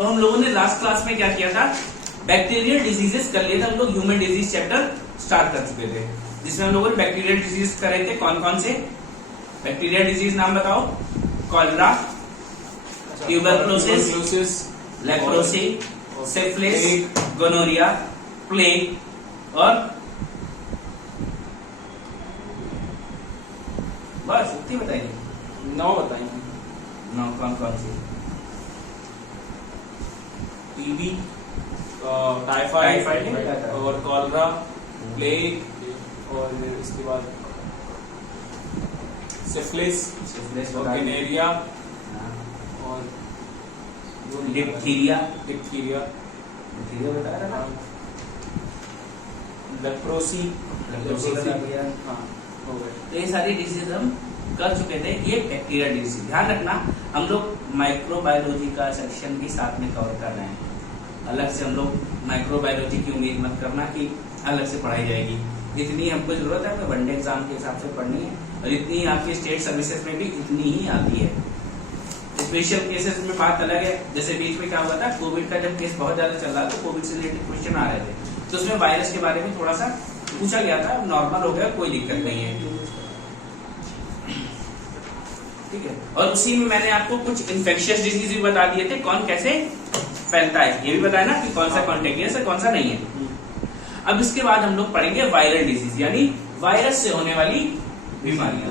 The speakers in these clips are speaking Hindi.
तो हम लोगों ने लास्ट क्लास में क्या किया था, बैक्टीरियल डिजीजेस कर लिया था, हम लोग ह्यूमन डिजीज चैप्टर स्टार्ट कर चुके थे, जिसमें हम लोगों ने बैक्टीरियल डिजीज करे थे। कौन कौन से बैक्टीरियल डिजीज नाम बताओ? Cholera, tuberculosis, leprosy, syphilis, gonorrhoea, plague और बस इतनी बताइए। 9 बताएंगे। 9 कौन कौन सी? टीबी, टाइफाइड और कॉलरा, प्लेग और इसके बाद सिफिलिस और वेनेरिया और डिप्थीरिया बता रहा, लेप्रोसी बता दिया। हाँ हो गए। तो ये सारी डिजीज हम कर चुके थे, ये बैक्टीरियल डिजीज। ध्यान रखना हम लोग माइक्रोबायोलॉजी का सेक्शन भी साथ में कवर कर रहे हैं। अलग से हम लोग माइक्रोबायोलॉजी की उम्मीद मत करना कि अलग से पढ़ाई जाएगी। जितनी हमको जरूरत है हमें वनडे एग्जाम के हिसाब से पढ़नी है, और इतनी आपकी स्टेट सर्विसेज में भी इतनी ही आती है। स्पेशल केसेस में बात अलग है, जैसे बीच में क्या हुआ था, कोविड का जब केस बहुत ज्यादा चल रहा था, कोविड से रिलेटेड क्वेश्चन आ रहे थे, तो उसमें वायरस के बारे में थोड़ा सा पूछा गया था। नॉर्मल हो गया, कोई दिक्कत नहीं है, ठीक है। और उसी में मैंने आपको कुछ इन्फेक्शियस डिजीज भी बता दिए थे, कौन कैसे फैलता है ये भी बताया ना, कि कौन सा कॉन्टेगियस है कौन सा नहीं है। अब इसके बाद हम लोग पढ़ेंगे वायरल डिजीज, यानी वायरस से होने वाली बीमारियां।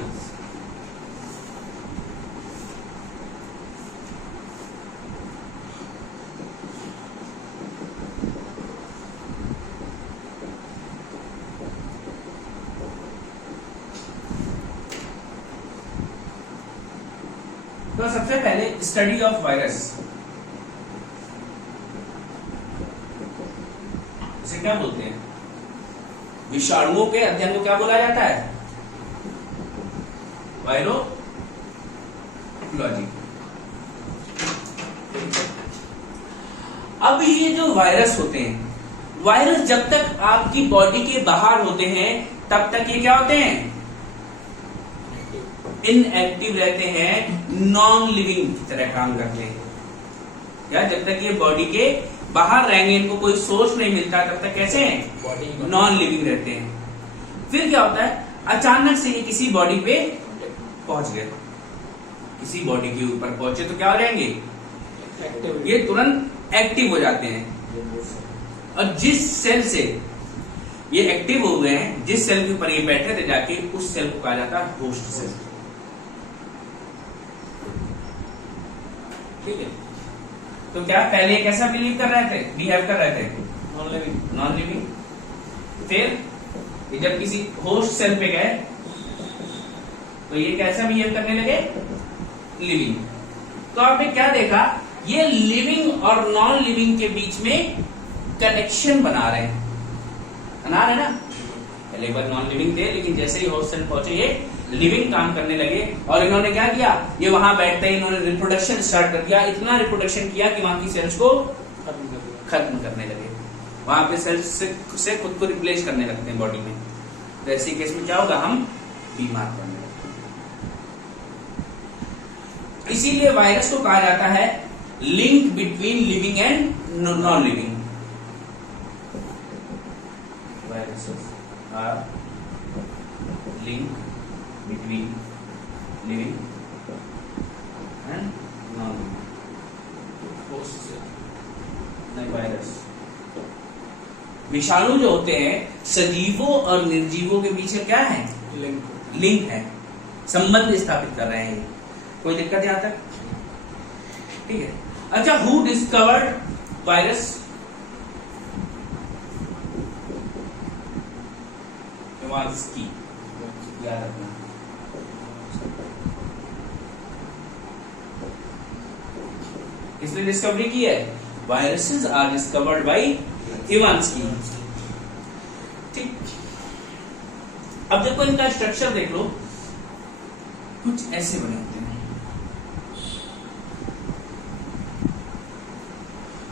तो सबसे पहले स्टडी ऑफ वायरस, इसे क्या बोलते हैं? विषाणुओं के अध्ययन को क्या बोला जाता है? वायरोलॉजी। अब ये जो वायरस होते हैं, वायरस जब तक आपकी बॉडी के बाहर होते हैं तब तक ये क्या होते हैं? इनएक्टिव रहते हैं, नॉन लिविंग की तरह काम करते हैं। या जब तक ये बॉडी के बाहर रहेंगे, इनको कोई सोर्स नहीं मिलता, तब तक कैसे हैं? नॉन लिविंग रहते हैं। फिर क्या होता है, अचानक से ये किसी बॉडी पे पहुंच गए, किसी बॉडी के ऊपर पहुंचे तो क्या हो जाएंगे? ये तुरंत एक्टिव हो जाते हैं। और जिस सेल से ये एक्टिव हो गए हैं, जिस सेल के ऊपर ये बैठे थे जाके, उस सेल को कहा जाता है होस्ट सेल, ठीक है। तो क्या पहले कैसा बिलीव कर रहे थे, बिहेव कर रहे थे? Non living. फिर जब किसी होस्ट सेल पे गए तो ये कैसा बिहेव करने लगे? लिविंग। तो आपने क्या देखा, ये लिविंग और नॉन लिविंग के बीच में कनेक्शन बना रहे हैं, बना रहे ना। पहले एक बार नॉन लिविंग थे, लेकिन जैसे ही होस्ट सेल पहुंचे ये लिविंग काम करने लगे, और इन्होंने क्या किया, ये वहां बैठते ही इन्होंने रिप्रोडक्शन स्टार्ट कर दिया। इतना रिप्रोडक्शन किया कि वहां की सेल्स को खत्म करने लगे, वहां पे सेल्स से खुद को रिप्लेस करने लगते हैं बॉडी में। तो ऐसे केस में क्या होगा, हम बीमार पड़ने लगते हैं। इसीलिए वायरस को कहा जाता है link between living and non living. Viruses are link between living and non-living virus. विषाणु जो होते हैं सजीवों और निर्जीवों के बीच में क्या है? लिंक है, संबंध स्थापित कर रहे हैं। कोई दिक्कत यहां तक? ठीक है। अच्छा, हु डिस्कवर्ड वायरस? की याद रखना। किसने डिस्कवरी की है? Viruses are discovered by Ivanovsky. ठीक। अब देखो इनका स्ट्रक्चर देख लो, कुछ ऐसे बने होते हैं,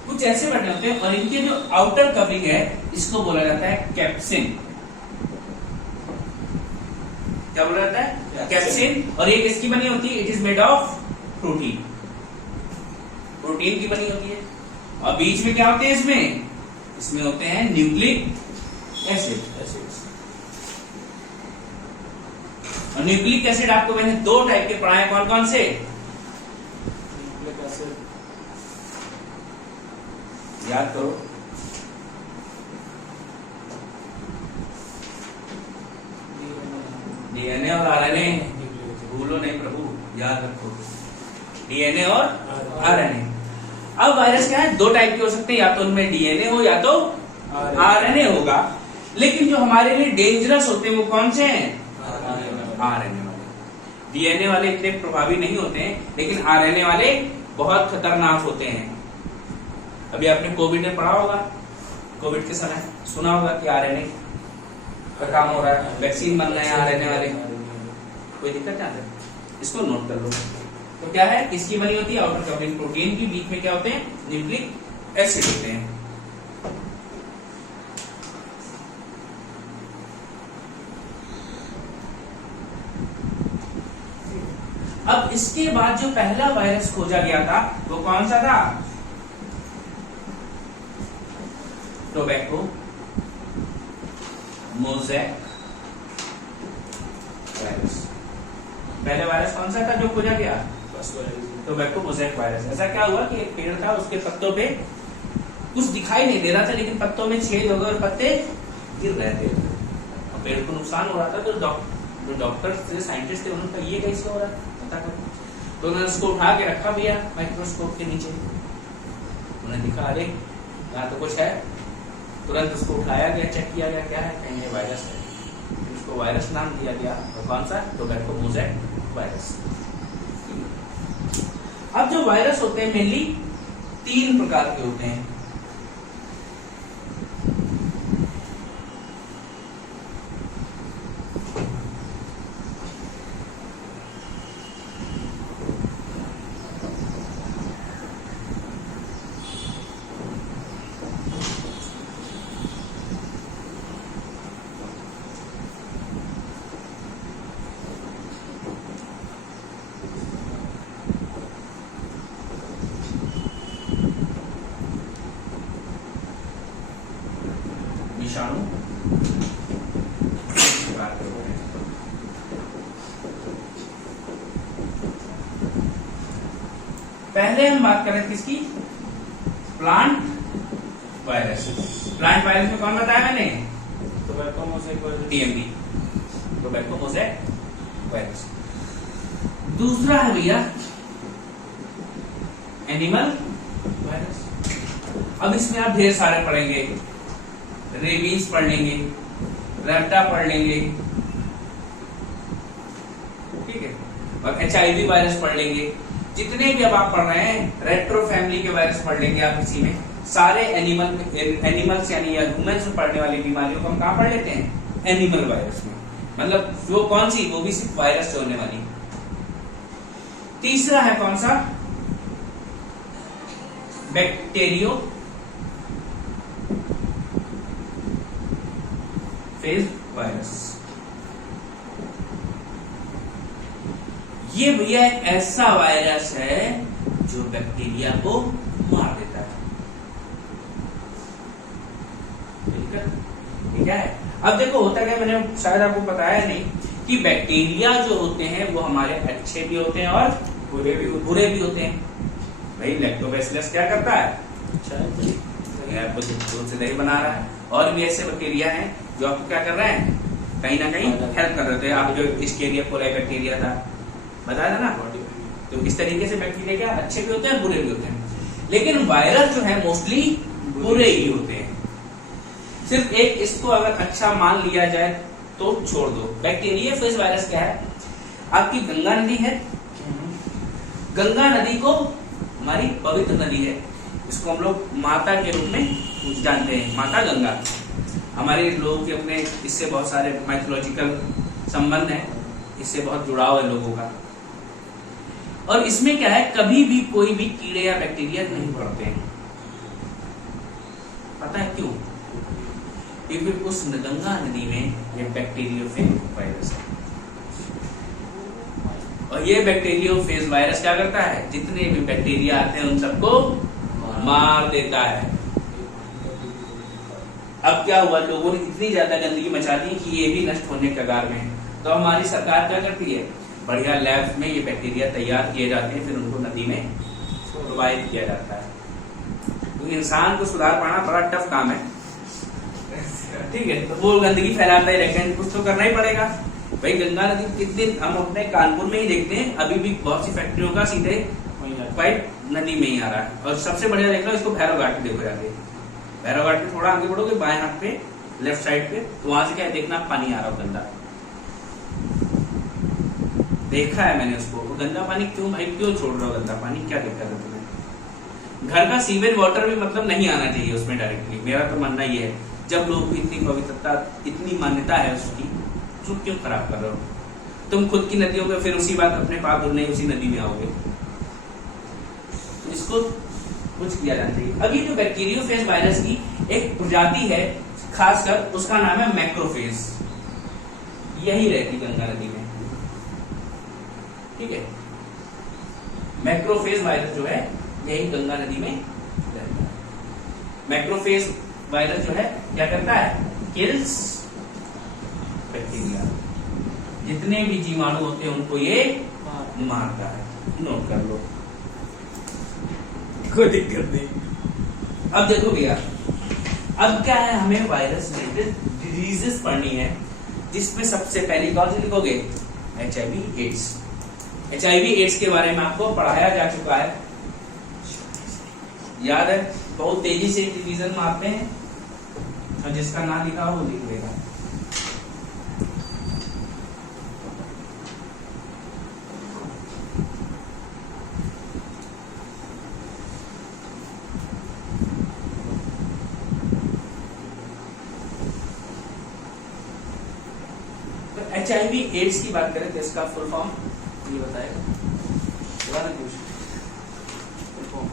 कुछ ऐसे बने होते हैं, और इनके जो आउटर कवरिंग है इसको बोला जाता है कैप्सिन। क्या बोला जाता है? कैप्सिन। और ये किसकी बनी होती है? It is made of protein, protein की बनी होती है। और बीच में क्या होते हैं इसमें होते हैं न्यूक्लिक एसिड। और न्यूक्लिक एसिड आपको मैंने 2 टाइप के पढ़ाए, कौन कौन से? न्यूक्लिक एसिड याद करो। डीएनए और आरएनए, भूलो नहीं प्रभु, याद रखो, डीएनए और आरएनए। अब वायरस क्या है, 2 टाइप के हो सकते हैं, या तो उनमें डीएनए हो या तो आरएनए होगा। लेकिन जो हमारे लिए डेंजरस होते हैं वो कौन से हैं? आरएनए वाले। डीएनए वाले इतने प्रभावी नहीं होते हैं, लेकिन आरएनए वाले बहुत खतरनाक होते हैं। अभी आपने कोविड में पढ़ा होगा, कोविड के समय सुना होगा कि आरएनए का काम हो रहा है, वैक्सीन बन रहे हैं आरएनए वाले। कोई दिक्कत नहीं है, इसको नोट कर लो। तो क्या है, किसकी बनी होती है? आउटर कवरिंग प्रोटीन की, बीच में क्या होते हैं? न्यूक्लिक एसिड होते हैं। अब इसके बाद जो पहला वायरस खोजा गया था वो कौन सा था? Tobacco mosaic virus. पहले वायरस कौन सा था जो खोजा गया? Tobacco mosaic virus. ऐसा क्या हुआ कि एक पेड़ था, उसके पत्तों पे कुछ दिखाई नहीं दे रहा था, लेकिन पत्तों में छेद हो गए और पत्ते गिर रहे थे, पेड़ को नुकसान हो रहा था। तो जो डॉक्टर थे, साइंटिस्ट थे, उन्होंने कहा ये कैसे हो रहा है, पता करो। तो उन्होंने उसको उठा के रखा भैया माइक्रोस्कोप के नीचे, उन्होंने दिखा अरे यहाँ तो कुछ है। तुरंत उसको उठाया गया, चेक किया गया, क्या है, कहीं ये वायरस है। उसको वायरस नाम दिया गया। तो कौन सा? Tobacco mosaic virus. अब जो वायरस होते हैं मेनली 3 प्रकार के होते हैं। विषाणु पहले हम बात कर रहे थे किसकी? Plant virus. प्लांट वायरस में कौन बताया मैंने? Tobacco mosaic virus, TMV, tobacco mosaic virus. दूसरा है भैया एनिमल वायरस। अब इसमें आप ढेर सारे पढ़ेंगे, रेबीज पढ़ लेंगे, रेप्टा पढ़ लेंगे, ठीक है, और HIV वायरस पढ़ लेंगे। जितने भी अब आप पढ़ रहे हैं, रेट्रो फैमिली के वायरस पढ़ लेंगे आप इसी में। सारे एनिमल्स यानी या ह्यूमंस में पढ़ने वाली बीमारियों को हम कहाँ पढ़ लेते हैं? एनिमल वायरस में। मतलब वो कौन सी? वो भी सिर्फ वायरस से होने वाली। तीसरा है कौन सा? Bacterio phase virus. ये भैया एक ऐसा वायरस है जो बैक्टीरिया को मार देता है। ठीक है। अब देखो होता क्या, मैंने शायद आपको बताया नहीं कि बैक्टीरिया जो होते हैं वो हमारे अच्छे भी होते हैं और बुरे भी होते हैं। भाई लैक्टोबैसिलस क्या करता है? आपको दूध से दही बना रहा है। और भी ऐसे बैक्टीरिया हैं जो आपको क्या कर रहे हैं, कहीं ना कहीं हेल्प कर रहे थे। आप जो एस्केरिया कोलाई बैक्टीरिया था बताया था ना, तो इस तरीके से बैक्टीरिया क्या अच्छे भी होते हैं, बुरे भी होते हैं। लेकिन वायरस जो है मोस्टली बुरे ही होते हैं। सिर्फ एक इसको अगर अच्छा मान लिया जाए तो छोड़ दो। बैक्टीरिया फेज वायरस क्या है? आपकी गंगा नदी है, गंगा नदी को हमारी पवित्र नदी है, इसको हम लोग माता के रूप में जानते हैं, माता गंगा। हमारे लोगों के अपने इससे बहुत सारे माइथोलॉजिकल संबंध है, इससे बहुत जुड़ाव है लोगों का। और इसमें क्या है, कभी भी कोई भी कीड़े या बैक्टीरिया नहीं बढ़ते हैं। पता है क्यों? क्योंकि उस गंगा नदी में ये बैक्टीरियोफेज वायरस है। और ये बैक्टीरियोफेज वायरस क्या करता है? जितने भी बैक्टीरिया आते हैं उन सबको मार देता है। अब क्या हुआ, लोगों ने इतनी ज्यादा गंदगी मचा दी कि ये भी नष्ट होने के कगार में है। तो हमारी सरकार क्या करती है, बढ़िया लैब में ये बैक्टीरिया तैयार किए जाते हैं, फिर उनको नदी में प्रवाहित किया जाता है। तो इंसान को सुधार पाना बड़ा टफ काम है, ठीक है। तो वो गंदगी फैलाता ही रहेगा, कुछ तो करना ही पड़ेगा भाई। गंगा नदी कितने, हम अपने कानपुर में ही देखते हैं, अभी भी बहुत सी फैक्ट्रियों का सीधे पाइप नदी में ही आ रहा है। और सबसे बढ़िया देख लो इसको भैरव घाट देखो जाके, भैरव घाट पे थोड़ा आगे बढ़ोगे बाएं हाथ पे लेफ्ट साइड पे, तो वहां से क्या देखना, पानी आ रहा हो गंदा। देखा है मैंने उसको, गंदा पानी क्यों भाई, क्यों छोड़ रहा हो गंदा पानी, क्या दिक्कत है तुम्हें? घर का सीवेज वाटर भी मतलब नहीं आना चाहिए उसमें डायरेक्टली, मेरा तो मानना ये है। जब लोग इतनी पवित्रता, इतनी मान्यता है उसकी, तो क्यों खराब कर रहे हो? तुम खुद की नदियों में फिर उसी बात अपने पाप धुलने उसी नदी में आओगे। इसको कुछ किया जाना चाहिए। अब ये जो बैक्टीरियोफेज वायरस की एक प्रजाति है खासकर, उसका नाम है मैक्रोफेज, यही रहती गंगा नदी में, ठीक है। मैक्रोफेज वायरस जो है यही गंगा नदी में रहता है। मैक्रोफेज वायरस जो है क्या करता है, किल्स बैक्टीरिया, जितने भी जीवाणु होते हैं उनको ये मारता है। नोट कर लो, कोई दिक्कत नहीं। अब देखो भैया, अब क्या है, हमें वायरस रिलेटेड डिजीजेस पढ़नी है, जिसमें सबसे पहली कौन सी लिखोगे, HIV एड्स। HIV एड्स के बारे में आपको पढ़ाया जा चुका है, याद है। बहुत तेजी से डिवीजन मारते हैं, और जिसका नाम लिखा हो वो लिख लेगा। HIV एड्स की बात करें तो इसका फुल फॉर्म ये बताएगा, बता ना कुछ फुल फॉर्म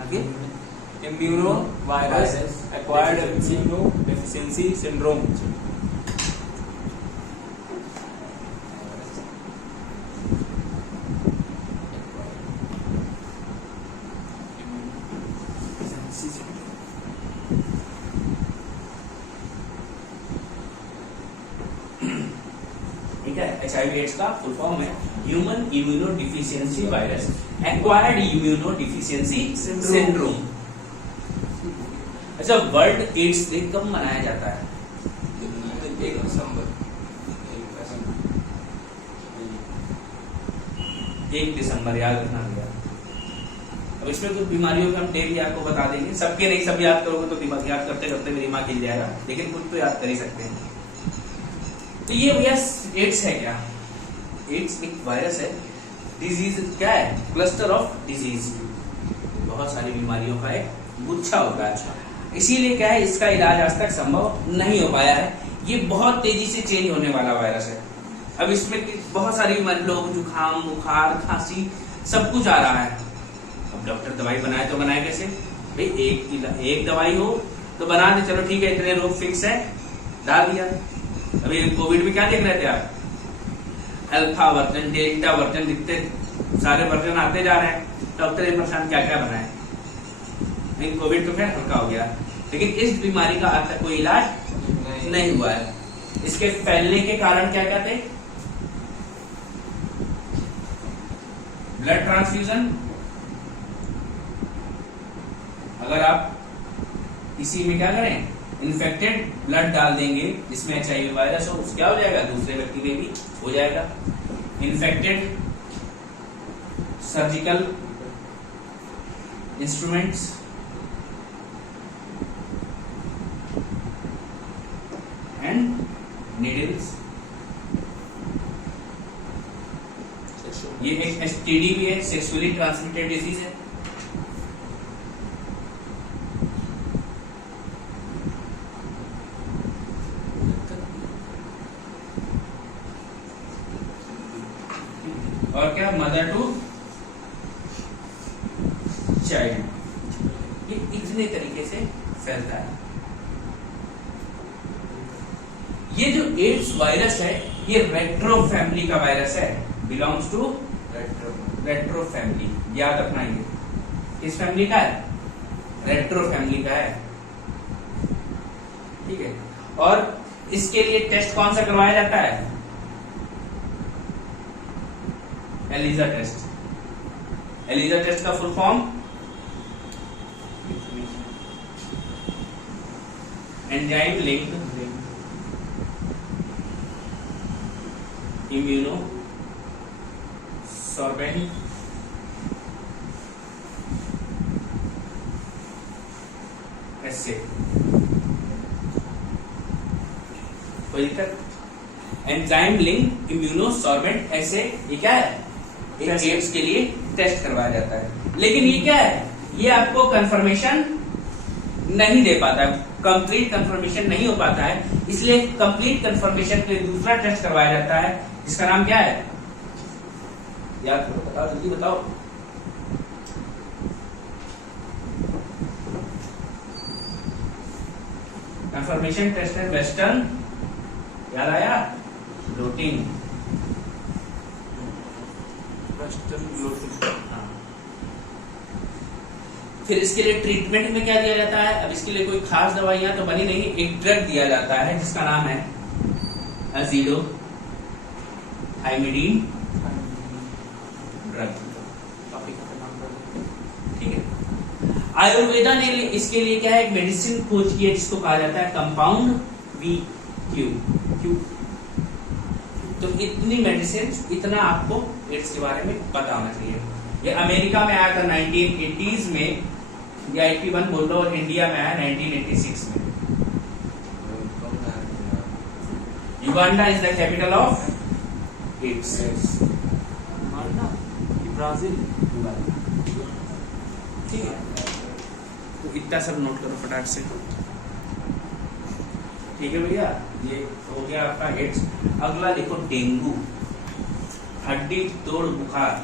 आगे, immuno virus acquired immuno deficiency syndrome. HIV AIDS का फुल फॉर्म है human immuno deficiency virus acquired immuno deficiency syndrome. अच्छा, वर्ल्ड एड्स डे कब मनाया जाता है? 1 दिसंबर। 1 दिसंबर याद रखना भैया। अब इसमें कुछ बीमारियों का हम डे भी आपको बता देंगे, सबके नहीं, सब याद करोगे तो दिमाग याद करते करते मेरी दिमाग हिल जाएगा, लेकिन कुछ तो याद कर ही सकते हैं। तो ये भैया एड्स है क्या? एड्स एक वायरस है, डिजीज क्या है, क्लस्टर ऑफ डिजीज, बहुत सारी बीमारियों का एक गुच्छा होता है। इसीलिए क्या है, इसका इलाज आज तक संभव नहीं हो पाया है। ये बहुत तेजी से चेंज होने वाला वायरस है। अब इसमें बहुत सारी बीमारी, लोग जुकाम, बुखार, खांसी, सब कुछ आ रहा है। अब डॉक्टर दवाई बनाए तो बनाए कैसे भाई? एक दवाई हो तो बना दे, चलो ठीक है, इतने रोग फिक्स है, डाल दिया। अभी कोविड में क्या देख रहे थे आप, अल्फा वर्जन, डेल्टा वर्जन, जितने सारे वर्जन आते जा रहे हैं, डॉक्टर ये परेशान क्या क्या बनाए। लेकिन कोविड तो खैर हल्का हो गया, लेकिन इस बीमारी का आज तक कोई इलाज नहीं हुआ है। इसके फैलने के कारण क्या क्या थे? ब्लड ट्रांसफ्यूजन, अगर आप इसी में क्या करें, इन्फेक्टेड ब्लड डाल देंगे जिसमें HIV वायरस हो, क्या हो जाएगा, दूसरे व्यक्ति में भी हो जाएगा। Infected surgical instruments, and needles, ये एक STD भी है, सेक्सुअली ट्रांसमिटेड डिजीज है। और क्या, मदर टू चाइल्ड, ये इतने तरीके से फैलता है। ये जो एड्स वायरस है ये रेट्रो फैमिली का वायरस है, belongs to retro retro family, याद रखना। ये किस फैमिली का है? रेट्रो फैमिली का है, ठीक है। और इसके लिए टेस्ट कौन सा करवाया जाता है? ELISA test. एलिजा टेस्ट का full form enzyme linked immuno sorbent ऐसे। कोई दिक्कत? एंजाइम लिंक इम्यूनो सॉर्बेंट ऐसे, ये क्या है? एक एड्स के लिए टेस्ट करवाया जाता है। लेकिन ये क्या है? ये आपको कंफर्मेशन नहीं दे पाता, कंप्लीट कंफर्मेशन नहीं हो पाता है, इसलिए कंप्लीट कंफर्मेशन के लिए दूसरा टेस्ट करवाया जाता है, जिसका नाम क्या है? याद करो, बताओ, जल्दी बताओ। कंफर्मेशन टेस्ट है वेस्टर्न, याद आया? Blotting, western blotting. हाँ। फिर इसके लिए ट्रीटमेंट में क्या दिया जाता है? अब इसके लिए कोई खास दवाइयां तो बनी नहीं, एक ड्रग दिया जाता है जिसका नाम है अजीडो थाइमिडीन ड्रग, ठीक है। आयुर्वेदा ने इसके लिए क्या है? एक मेडिसिन खोज की है जिसको कहा जाता है कंपाउंड वी क्यू। तो इतनी मेडिसिन, इतना आपको एड्स के बारे में पता होना चाहिए। ये अमेरिका में आया था 1980s में, या 81 बोल दो, और इंडिया में आया 1986 में। Uganda is the capital of AIDS. Brazil, ठीक है, तो इतना सब नोट करो फटाक से, ठीक है भैया। ये हो गया आपका एड्स। अगला देखो डेंगू, हड्डी तोड़ बुखार।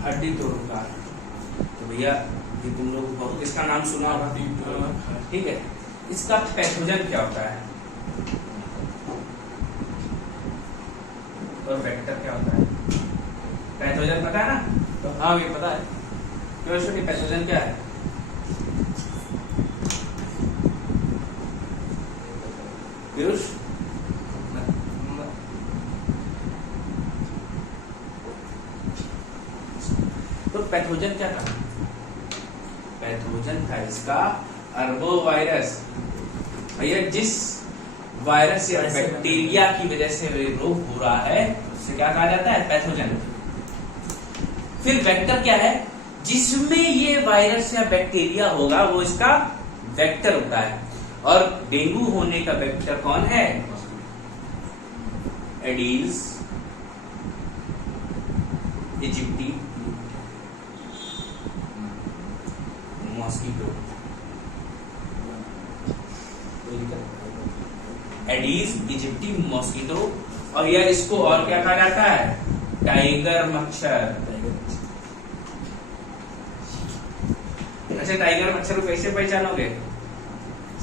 हड्डी तोड़ बुखार, तो भैया ये तुम लोग बहुत इसका नाम सुना होगा, ठीक है। इसका पैथोजन क्या होता है और वेक्टर क्या होता है? पैथोजन पता है ना? तो हाँ ये पता है। क्यों पैथोजन क्या है? पीयूष, तो पैथोजन क्या था? पैथोजन था इसका अर्बो वायरस। भैया जिस वायरस या बैक्टीरिया की वजह से रोग हो रहा है उसे क्या कहा जाता है? पैथोजन। फिर वेक्टर क्या है? जिसमें ये वायरस या बैक्टीरिया होगा वो इसका वेक्टर होता है। और डेंगू होने का वेक्टर कौन है? Aedes aegypti mosquito. Aedes aegypti mosquito. और यह इसको और क्या कहा जाता है? टाइगर मच्छर। अच्छा, टाइगर मच्छर को कैसे पहचानोगे?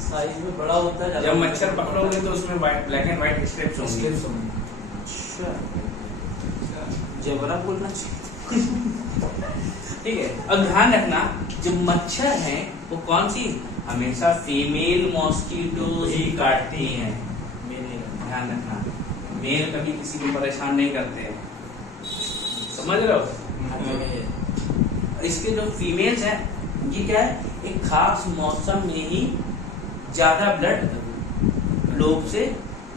साइज में बड़ा होता है, जब मच्छर पकड़ोगे तो उसमें ब्लैक एंड व्हाइट स्ट्रिप्स होंगे। अच्छा, जबरा बोलना चाहिए। ठीक है, अब ध्यान रखना जो मच्छर हैं वो कौन सी? हमेशा फीमेल मॉस्किटो ही काटती हैं। ध्यान रखना, मेल कभी किसी को परेशान नहीं करते हैं, समझ रहे हो? इसके जो फीमेल्स हैं ये क्या है? एक खास मौसम में ही ज्यादा ब्लड लोग से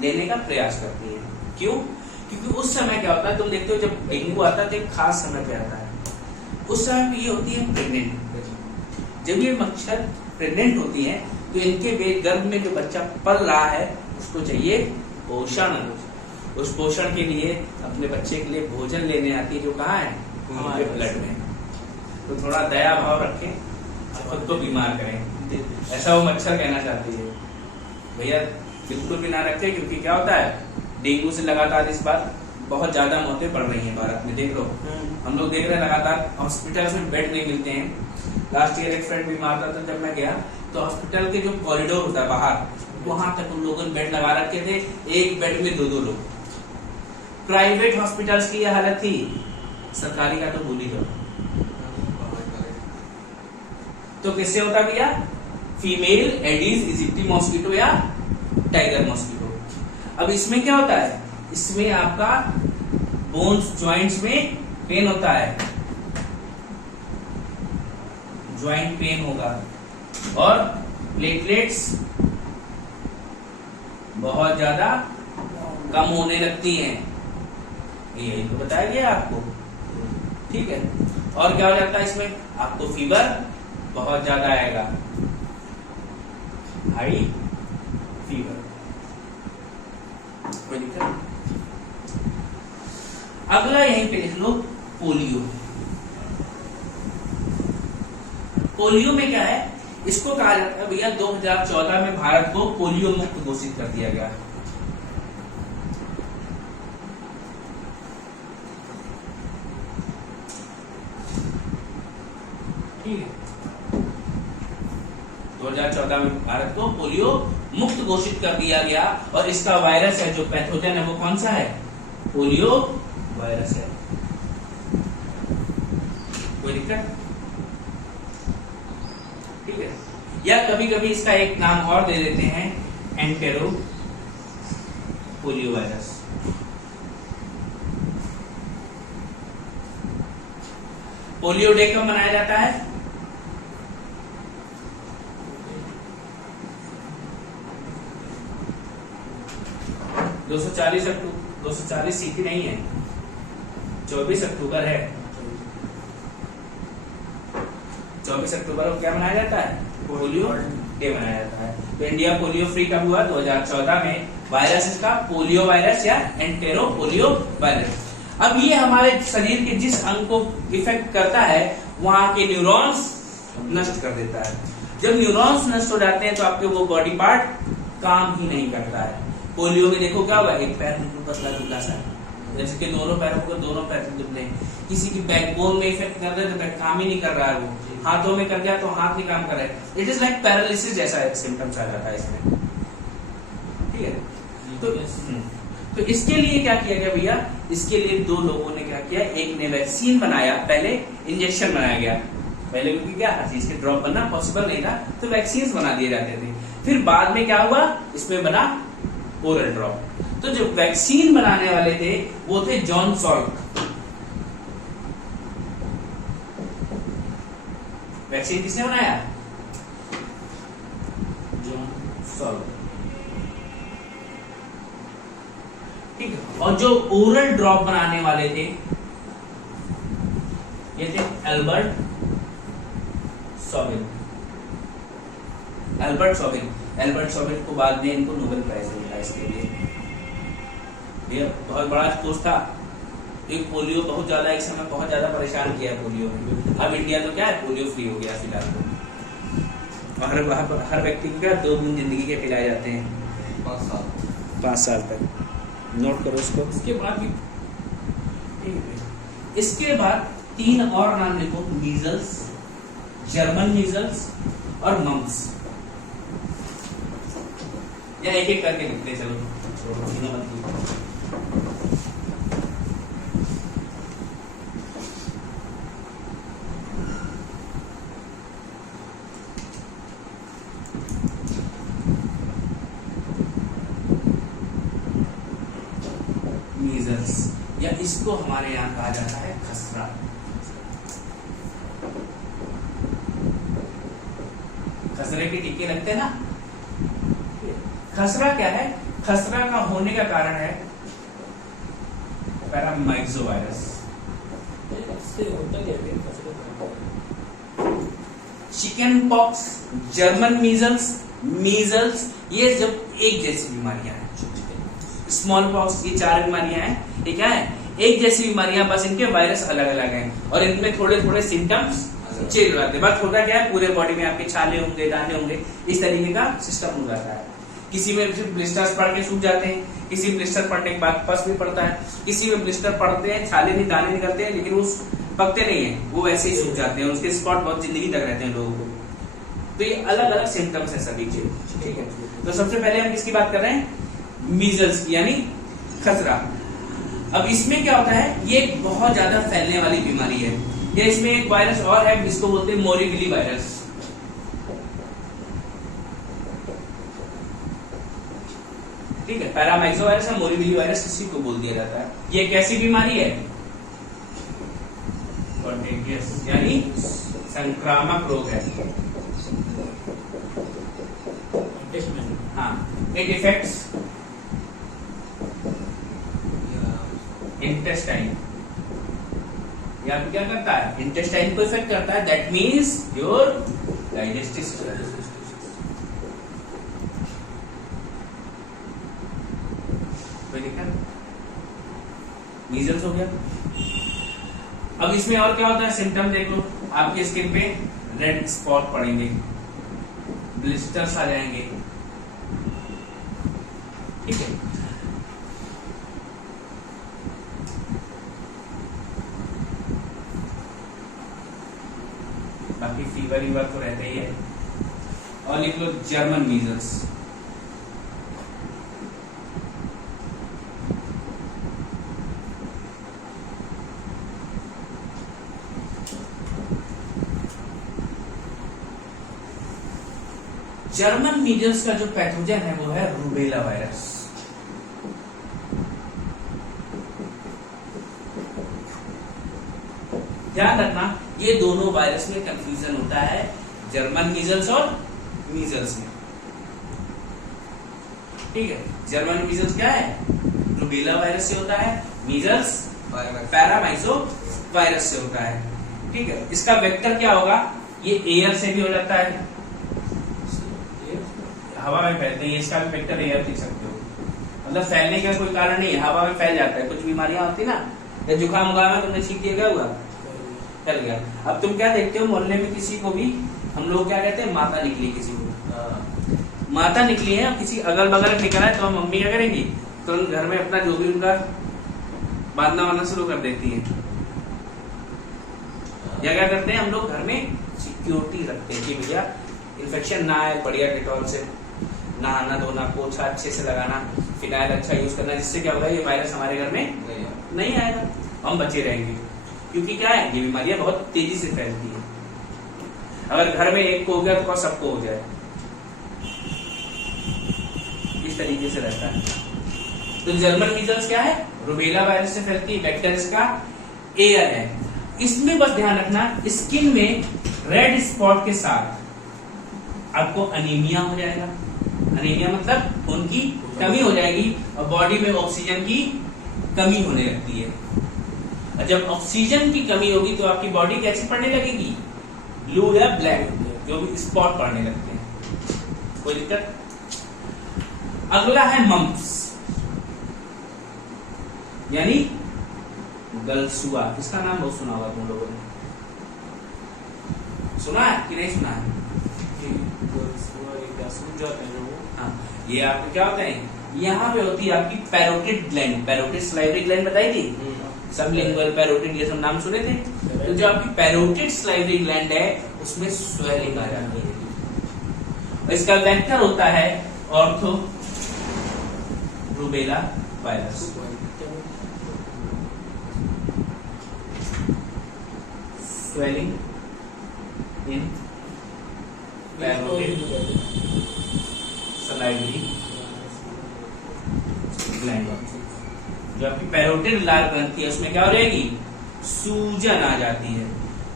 लेने का प्रयास करती है। क्यों? क्योंकि उस समय क्या होता है, तुम देखते हो जब डेंगू आता है तो एक खास समय पे आता है। उस समय पे ये होती है प्रेग्नेंट। जब ये मच्छर प्रेग्नेंट होती है तो इनके गर्भ में जो बच्चा पल रहा है उसको चाहिए पोषण। उस पोषण के लिए अपने बच्चे के लिए भोजन लेने आती है, जो कहाँ है, हमारे ब्लड में। तो थोड़ा दया भाव रखें और खुद को बीमार करें, ऐसा वो मच्छर कहना चाहती है। भैया बिल्कुल भी ना रखें, क्योंकि क्या होता है, डेंगू से लगातार इस बार बहुत ज्यादा मौतें पड़ रही हैं भारत में। देख लो, हम लोग देख रहे हैं लगातार हॉस्पिटल में बेड नहीं मिलते हैं। लास्ट ईयर एक फ्रेंड बीमार था, तो जब मैं गया तो हॉस्पिटल के जो कॉरिडोर होता है बाहर, वहां तक उन लोगों ने बेड लगा रखे थे, एक बेड में 2-2 लोग। प्राइवेट हॉस्पिटल्स की यह हालत थी, सरकारी का तो भूल ही दो। तो किससे होता भैया, फीमेल एडिस इजिप्टी मॉस्किटो या टाइगर मॉस्किटो। अब इसमें क्या होता है, इसमें आपका बोन्स ज्वाइंट्स में पेन होता है, ज्वाइंट पेन होगा, और प्लेटलेट्स बहुत ज्यादा कम होने लगती हैं। यही तो बताया गया आपको, ठीक है। और क्या हो जाता है इसमें, आपको फीवर बहुत ज्यादा आएगा, हाई फीवर। कोई दिक्कत? अगला यहीं पे लिख लो, पोलियो। पोलियो में क्या है, इसको कहा जाता है भैया 2014 में भारत को पोलियो मुक्त घोषित कर दिया गया। ठीक है, 2014 में भारत को पोलियो मुक्त घोषित कर दिया गया, और इसका वायरस है जो पैथोजन है वो कौन सा है, पोलियो वायरस है। कोई दिक्कत? ठीक है। या कभी कभी इसका एक नाम और दे देते हैं, entero polio virus. Polio day कब मनाया जाता है, 240 अक्टूबर, 240 सीधी नहीं है, 24 अक्टूबर है। 24 अक्टूबर को क्या मनाया जाता है, पोलियो डे मनाया जाता है। तो इंडिया पोलियो फ्री कब हुआ, 2014 में। वायरस इसका पोलियो वायरस या एंटेरो पोलियो वायरस। अब ये हमारे शरीर के जिस अंग को इफेक्ट करता है वहां के न्यूरॉन्स नष्ट कर देता है। जब न्यूरॉन्स नष्ट हो जाते हैं तो आपके वो बॉडी पार्ट काम ही नहीं करता है। पोलियो में देखो क्या हुआ, एक पैर बिल्कुल पतला दुबला सा है, जैसे कि दोनों पैरों को दोनों पैर दुबले हैं। किसी की बैकबोन में इफेक्ट कर रहा है तो काम ही नहीं कर रहा है, वो हाथों में कर गया तो हाथ नहीं काम कर रहा है। इट इज लाइक पैरालिसिस जैसा सिम्टम्स आ जाता है इसमें, ठीक है। तो इसके लिए क्या किया गया भैया, इसके लिए दो लोगों ने क्या किया, एक ने वैक्सीन बनाया, पहले इंजेक्शन बनाया गया, पहले क्योंकि क्या हर चीज के ड्रॉप बनना पॉसिबल नहीं था तो वैक्सीन बना दिए जाते थे। फिर बाद में क्या हुआ, इसमें बना ओरल ड्रॉप। तो जो वैक्सीन बनाने वाले थे वो थे जॉन सॉल्क। वैक्सीन किसने बनाया, जॉन सॉल्क, ठीक है। और जो ओरल ड्रॉप बनाने वाले थे ये थे एल्बर्ट सॉबिन। एल्बर्ट सॉबिन को बाद में इनको नोबेल प्राइज मिला इसके लिए। ये बहुत बड़ा कोर्स था। एक पोलियो बहुत ज्यादा एक समय बहुत ज्यादा परेशान किया पोलियो में। अब इंडिया तो क्या है, पोलियो फ्री हो गया फिलहाल तो। हर व्यक्ति को क्या 2 दिन जिंदगी के पिलाए जाते हैं, 5 साल तक। नोट करो इसको। इसके बाद भी इसके बाद 3 और नाम लिखो, मीजल्स, जर्मन मीजल्स और मम्स। या एक एक करके लिखते चलो, छोड़ो मत लिखो। मीजल्स, या इसको हमारे यहाँ कहा जाता है खसरा। खसरे के टीके लगते हैं ना। खसरा क्या है, खसरा का होने का कारण है paramyxo virus. Chicken pox, German measles measles, ये जब एक जैसी बीमारियां हैं, स्मॉल पॉक्स, ये 4 बीमारियां हैं, ये क्या है, एक जैसी बीमारियां, बस इनके वायरस अलग अलग हैं और इनमें थोड़े थोड़े सिम्टम्स चेंज हो जाते हैं। बस होता क्या है, पूरे बॉडी में आपके छाले होंगे, दाने होंगे, इस तरीके का सिस्टम हो जाता है। किसी में ब्लिस्टर्स पड़ के सूख जाते हैं, किसी ब्लिस्टर पड़ने के बाद पस भी पड़ता है, किसी में ब्लिस्टर पड़ते हैं, छाले नहीं, दाने निकलते हैं, लेकिन वो पकते नहीं है, वो वैसे ही सूख जाते हैं, उसके स्पॉट बहुत जिंदगी तक रहते हैं लोगों को। तो ये अलग अलग सिम्टम्स है सभी के, ठीक है। तो सबसे पहले हम किसकी बात कर रहे हैं, मीजल्स की, यानी खसरा। अब इसमें क्या होता है, ये एक बहुत ज्यादा फैलने वाली बीमारी है। ये इसमें एक वायरस और है, जिसको बोलते हैं मोरीबिली वायरस। ठीक है, पैरामाइक्सो वायरस या मोरीबिली वायरस किसी को बोल दिया जाता है। ये कैसी बीमारी है, कॉन्टेगियस, यानी संक्रामक रोग है। हाँ, इट इफेक्ट्स इंटेस्टाइन, या क्या करता है, इंटेस्टाइन को इफेक्ट करता है, that means your digestive system. कोई दिक्कत, मीजल्स हो गया। अब इसमें और क्या होता है, सिम्टम देख लो, आपके स्किन पे रेड स्पॉट पड़ेंगे, ब्लिस्टर्स आ जाएंगे, ठीक है। बाकी फीवर वीवर तो रहता ही है। और लिख लो जर्मन मीजल्स। जर्मन मीजल्स का जो पैथोजन है वो है रूबेला वायरस। ध्यान रखना, ये दोनों वायरस में कंफ्यूजन होता है, जर्मन मीजल्स और मीजल्स में, ठीक है। जर्मन मीजल्स क्या है, रूबेला वायरस से होता है, मीजल्स पैरामाइक्सो वायरस से होता है, ठीक है। इसका वेक्टर क्या होगा, ये एयर से भी हो जाता है, हवा में फैलते हैं, इसका भी वेक्टर एयर देख सकते हो, मतलब फैलने का कोई कारण नहीं है, हवा में फैल जाता है। कुछ बीमारियां होती ना, या जुकाम उगाम है, तुमने छींक दिया, क्या हुआ, फैल गया। अब तुम क्या देखते हो, मोहल्ले में किसी को भी हम लोग क्या कहते हैं, माता निकली, किसी को माता निकली है, किसी अगल बगल निकला है, तो हम मम्मी क्या करेंगी, तो घर में अपना जो भी उनका बांधना वाना शुरू कर देती है, या क्या करते हैं हम लोग घर में सिक्योरिटी रखते हैं कि भैया इन्फेक्शन ना आए, बढ़िया डेटॉल से नहाना धोना, पोछा अच्छे से लगाना, फिनाइल अच्छा यूज करना, जिससे क्या होगा, ये वायरस हमारे घर में नहीं आएगा, हम बचे रहेंगे। क्योंकि क्या है, ये बीमारियां बहुत तेजी से फैलती है, अगर घर में एक को हो गया तो सबको हो जाए, इस तरीके से रहता है। तो जर्मन मीजल्स क्या है, रूबेला वायरस से फैलती है, वेक्टर इसका एयर है। इसमें बस ध्यान रखना, स्किन में रेड स्पॉट के साथ आपको अनीमिया हो जाएगा। अनीमिया मतलब खून की कमी हो जाएगी और बॉडी में ऑक्सीजन की कमी होने लगती है। और जब ऑक्सीजन की कमी होगी तो आपकी बॉडी कैसी पड़ने लगेगी, ब्लू या ब्लैक, जो भी स्पॉट पड़ने लगते हैं। कोई दिक्कत। अगला है मम्प्स, यानी गलसुआ। इसका नाम बहुत सुना होगा तुम लोगों ने, सुना है कि नहीं सुना है? हाँ, ये आपको क्या होता है, यहाँ पे होती है आपकी parotid gland. Parotid salivary gland बताई थी, सबलिंगुअल पैरोटिड, ये सब नाम सुने थे। तो जो आपकी पैरोटिड सलाइवरी ग्लैंड है उसमें स्वेलिंग आ जाती है, और इसका वेक्टर होता है ortho rubella virus. Swelling in parotid salivary gland. जो आपकी पैरोटिड लाल ग्रंथि है उसमें क्या हो जाएगी, सूजन आ जाती है।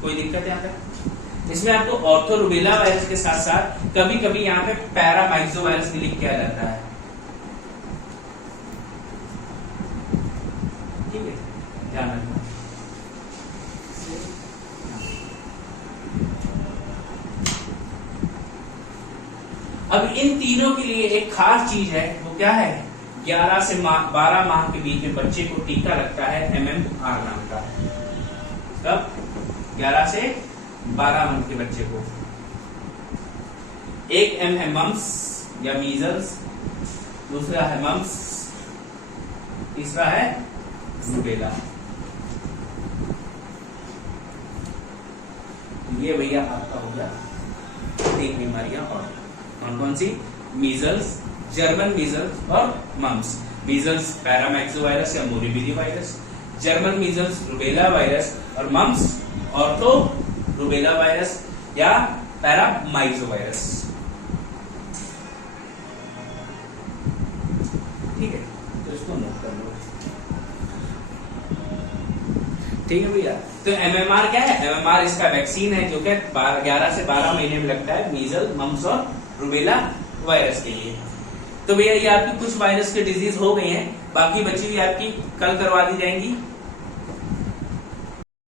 कोई दिक्कत यहाँ पे? इसमें आपको ऑर्थो रूबेला वायरस के साथ साथ कभी कभी यहाँ पे पैरामाइक्सो वायरस भी लिख के आ जाता है, ठीक है, ध्यान रखना। अब इन तीनों के लिए एक खास चीज है, वो क्या है? 11 से 12 माह के बीच में बच्चे को टीका लगता है MMR नाम का। कब? 11 से 12 मंथ के बच्चे को। एक M है मम्स या मीजल्स, दूसरा है मम्स, तीसरा है रूबेला। ये भैया आपका हो गया 3 बीमारियां और कौन कौन सी? मीजल्स, जर्मन मीजल्स और मम्स। मीजल्स पैरामाइक्सो वायरस या morbilli virus, German measles rubella virus और मम्स ऑर्थो रूबेला वायरस या पैरामाइक्सो वायरस। ठीक है, तो इसको नोट कर लो। ठीक है भैया, तो MMR क्या है? MMR इसका वैक्सीन है जो कि 11 से 12 महीने में लगता है मीजल, मम्स और रूबेला वायरस के लिए। तो भैया ये आपकी कुछ वायरस के डिजीज हो गई हैं, बाकी बची हुई आपकी कल करवा दी जाएंगी।